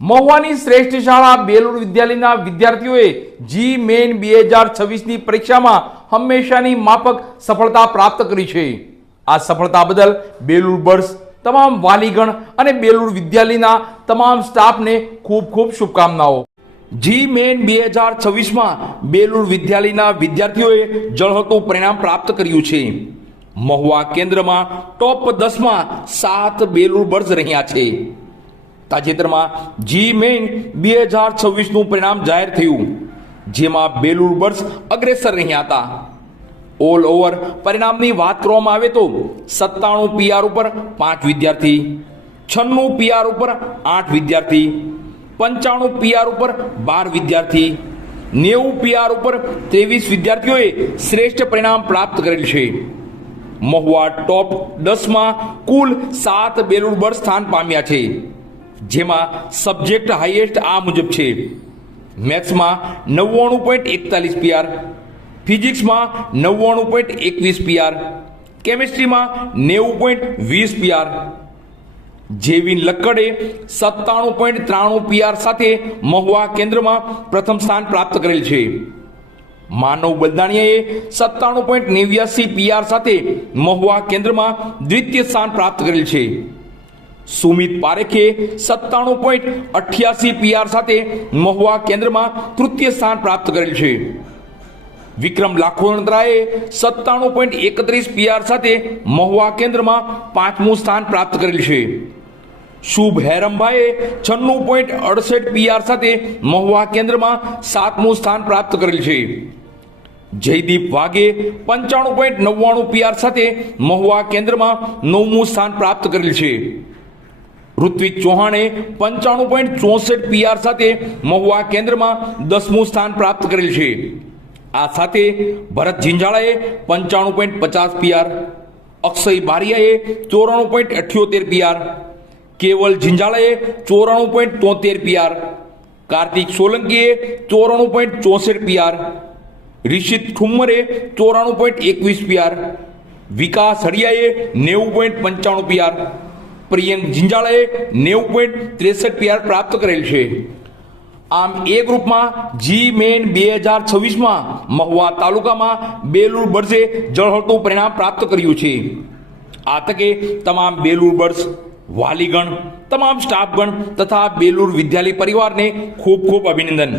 મહુવાની શ્રેષ્ઠ શાળા બેલુર વિદ્યાલયના વિદ્યાર્થીઓએ જી મેન 2026ની પરીક્ષામાં હંમેશાની માફક સફળતા પ્રાપ્ત કરી છે. આ સફળતા બદલ બેલુર બર્ડ્સ તમામ વાલીગણ અને બેલુર વિદ્યાલયના તમામ સ્ટાફને ખૂબ ખૂબ શુભકામનાઓ. જી મેન 2026માં બેલુર વિદ્યાલયના વિદ્યાર્થીઓએ ઝળહળતું પરિણામ પ્રાપ્ત કર્યું છે. મહુવા કેન્દ્રમાં ટોપ 10માં 7 બેલુર બર્ડ્સ રહ્યા છે. તાજેતરમાં જી મેન 2026નું પરિણામ જાહેર થયું, જેમાં બેલુર બર્ડ્સ અગ્રેસર રહ્યા હતા. ઓલ ઓવર પરિણામની વાત કરવામાં આવે તો 97 પીઆર ઉપર 5 વિદ્યાર્થી, 96 પીઆર ઉપર 8 વિદ્યાર્થી, 95 પીઆર ઉપર 12 વિદ્યાર્થી, 90 પીઆર ઉપર 23 વિદ્યાર્થીઓએ શ્રેષ્ઠ પરિણામ પ્રાપ્ત કરેલ છે. મહુવા ટોપ 10માં કુલ 7 બેલુર બર્ડ્સ સ્થાન પામ્યા છે, જેમાં સબ્જેક્ટ હાઈએસ્ટ આ મુજબ છે: મેથ્સમાં 99.41 પીઆર, ફિઝિક્સમાં 99.21 પીઆર, કેમિસ્ટ્રીમાં 90.20 પીઆર. જેવિન લક્કડે 97.93 પીઆર સાથે મહુવા કેન્દ્રમાં પ્રથમ સ્થાન પ્રાપ્ત કરેલ છે. માનવ બલદાણીયાએ 97.89 પીઆર સાથે મહુવા કેન્દ્રમાં દ્વિતીય સ્થાન પ્રાપ્ત કરેલ છે. સુમિત પારેખે 97.88 પીઆર સાથે મહુવા કેન્દ્રમાં તૃતીય સ્થાન પ્રાપ્ત કરેલ છે. વિક્રમ લાખોંદ્રાએ 97.31 પીઆર સાથે મહુવા કેન્દ્રમાં 5મું સ્થાન પ્રાપ્ત કરેલ છે. શુભ હેરમભાઈએ 96.68 પીઆર સાથે મહુવા કેન્દ્રમાં 7મું સ્થાન પ્રાપ્ત કરેલ છે. જયદીપ વાઘે 95.99 પીઆર સાથે મહુવા કેન્દ્રમાં 9મું સ્થાન પ્રાપ્ત કરેલ છે. ઋત્વિક ચૌહાણે 95.64 પીઆર સાથે મહુવા કેન્દ્રમાં 10મું સ્થાન પ્રાપ્ત કરેલ છે. આ સાથે ભરત ઝીંઝાળાએ 95.50 પીઆર, અક્ષય બારિયાએ 94.78 પીઆર, કેવલ ઝીંઝાળાએ 94.73 પીઆર, કાર્તિક સોલંકીએ 94.64 પીઆર, રિશિત ઠુમ્મરે 94.21 પીઆર, વિકાસ હડિયાએ 90.95 પીઆર, પ્રિયંક ઝીંઝાળાએ 90.63 પીઆર પ્રાપ્ત કરેલ છે. આમ એ ગ્રુપમાં જી મેન 2026માં મહુવા તાલુકામાં બેલુર બર્ડ્સે ઝળહળતું પરિણામ પ્રાપ્ત કર્યું છે. આ તકે તમામ બેલુર બર્ડ્સ વાલીગણ, તમામ સ્ટાફગણ તથા બેલુર વિદ્યાલય પરિવારને ખૂબ ખૂબ અભિનંદન.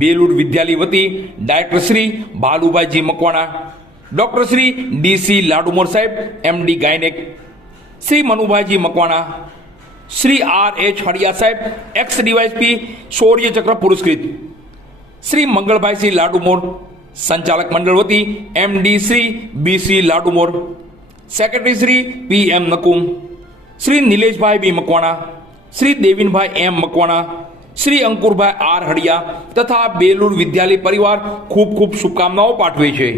બેલુર વિદ્યાલય વતી director Shri Bhalubhaiji Makwana, doctor Shri DC Ladumor સાહેબ એમડી ગાયનેક, શ્રી મનુભાઈજી મકવાણા, શ્રી આર.એચ. હડિયા સાહેબ એક્સ ડીવાયએસપી શૌર્ય ચક્ર પુરસ્કૃત, શ્રી મંગળભાઈસિંહ લાડુમોર, સંચાલક મંડળ વતી MD Shri BC Ladumor, secretary Shri PM. Nakum, Shri Nileshbhai B Makwana, Shri Devinbhai M Makwana, Shri Ankurbhai R. Hadiya તથા બેલુર વિદ્યાલય પરિવાર ખૂબ ખૂબ શુભકામનાઓ પાઠવે છે.